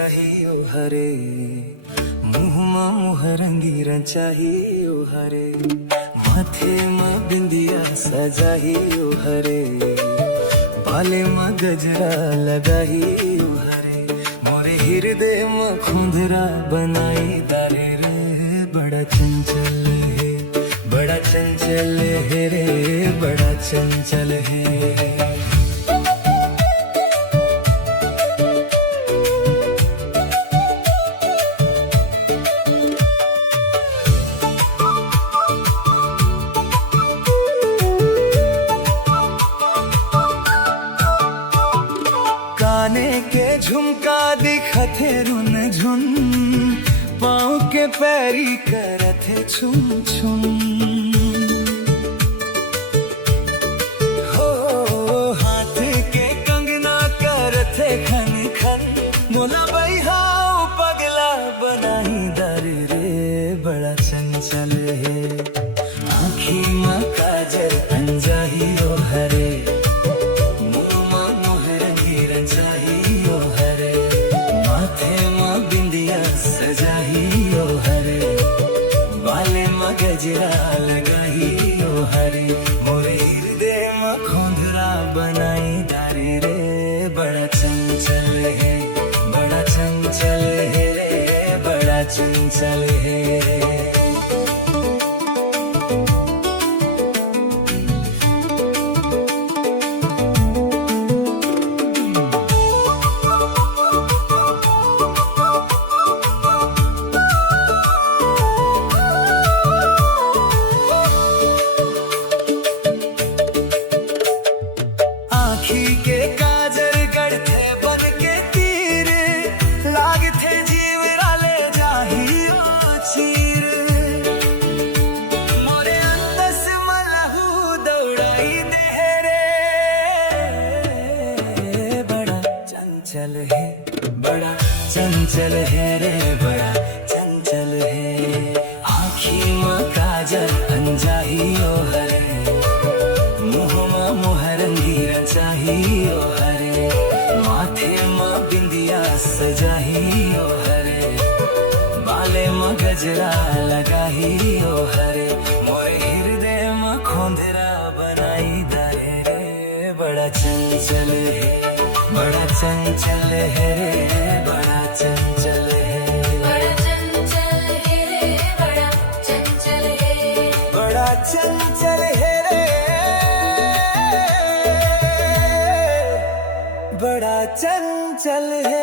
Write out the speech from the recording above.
चाहियो हरे मुहमा मुहरंगी रचाहियो हरे माथे में बिंदिया सजाहियो हरे बाले में गजरा लगाहियो हरे मोरे हृदय में खुंदरा बनाई दारे रे बड़ा चंचल है बड़ा चंचल है रे बड़ा चंचल है। काने के झुमका दिखथे रुन झुन पाँव के पैरी करथे छुम छुम हो हाथ के कंगना करथे खन खन मोला बैहाओ पगला बनाई दारी रे बड़ा चंचल है आँखी में काजल अंजाहियो हरे गजरा लगाहियो हरे मोरे हृदय में खोंदरा बनाई दारे रे बड़ा चंचल है बड़ा चंचल है रे बड़ा चंचल है रे। आँखी के काजर गढ़थे बन के तीर लागथे जीवरा ले जाहियो चीर मोरे अंदस मलहू दौड़ाई दे रे बड़ा चंचल है बड़ा चंचल है रे बड़ा चंचल है आँखी में काजल अंजाहियो हरे मुहमा मुहरंगी रचाहियो हरे माथे में बिंदिया सजाहियो हरे बाले में गजरा लगाहियो हरे मोरे हृदय में खोंदरा बनाई दारे रे बड़ा चंचल है बड़ा चंचल है रे बड़ा चंचल है बड़ा चंचल है रे बड़ा चंचल है बड़ा चंचल है रे बड़ा चंचल है।